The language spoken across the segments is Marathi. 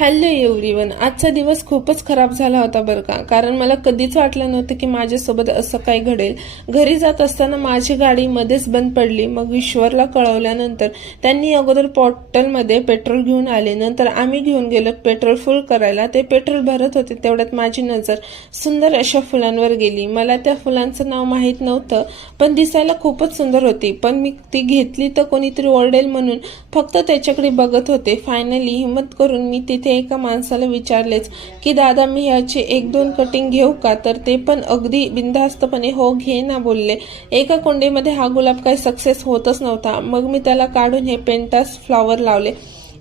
Hello everyone. आजचा दिवस खूपच खराब झाला होता बरं का. कारण मला कधीच वाटलं नव्हतं की माझ्यासोबत असं काही घडेल. घरी जात असताना माझी गाडी मध्येच बंद पडली. मग ईश्वरला कळवल्यानंतर त्यांनी अगोदर बॉटलमध्ये पेट्रोल घेऊन आले. नंतर आम्ही घेऊन गेलो पेट्रोल फुल करायला. ते पेट्रोल भरत होते तेवढ्यात माझी नजर सुंदर अशा फुलांवर गेली. मला त्या फुलांचं नाव माहीत नव्हतं, पण दिसायला खूपच सुंदर होती. पण मी ती घेतली तर कोणीतरी ओरडेल म्हणून फक्त त्याच्याकडे बघत होते. फायनली हिम्मत करून मी तिथे एका माणसाला विचारलेच की दादा, मी ह्याची 1-2 कटिंग घेऊ का? तर ते पण अगदी बिनधास्तपणे हो घे ना बोलले. एका कुंडीमध्ये हा गुलाब काही सक्सेस होतच नव्हता. मग मी त्याला काढून हे पेंटास फ्लॉवर लावले.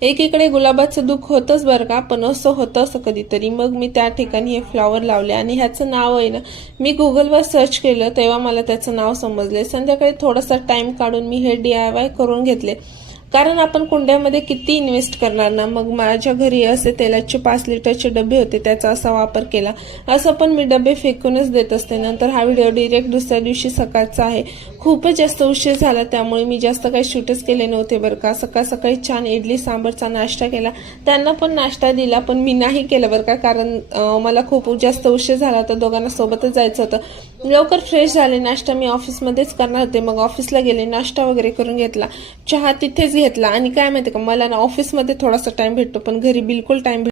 एकीकडे गुलाबाचं दुःख होतंच बरं का, पण असं होतं असं कधीतरी. मग मी त्या ठिकाणी हे फ्लॉवर लावले आणि ह्याचं नाव आहे ना, मी गुगलवर सर्च केलं तेव्हा मला त्याचं नाव समजले. संध्याकाळी थोडासा टाइम काढून मी हे DIY करून घेतले. कारण आपण कुंड्यामध्ये किती इन्व्हेस्ट करणार ना. मग माझ्या घरी असे तेलाचे 5 लिटरचे डबे होते, त्याचा असा वापर केला. असं पण मी डबे फेकूनच देत असते. नंतर हा व्हिडिओ डिरेक्ट दुसऱ्या दिवशी सकाळचा आहे. खूपच जास्त उशीर झाला त्यामुळे मी जास्त काही शूटच केले नव्हते बरं का. सकाळ सकाळी छान इडली सांबरचा नाश्ता केला. त्यांना पण नाश्ता दिला, पण मी नाही केलं बरं का. कारण मला खूप जास्त उशीर झाला तर दोघांना सोबतच जायचं होतं. लवकर फ्रेश झाले. नाश्ता मी ऑफिसमध्येच करणार होते. मग ऑफिसला गेले, नाश्ता वगैरे करून घेतला, चहा तिथेच घेतला. आणि काय माहिती का, मला ना ऑफिसमध्ये थोडासा टाइम भेटतो पण घरी बिलकुल टाइम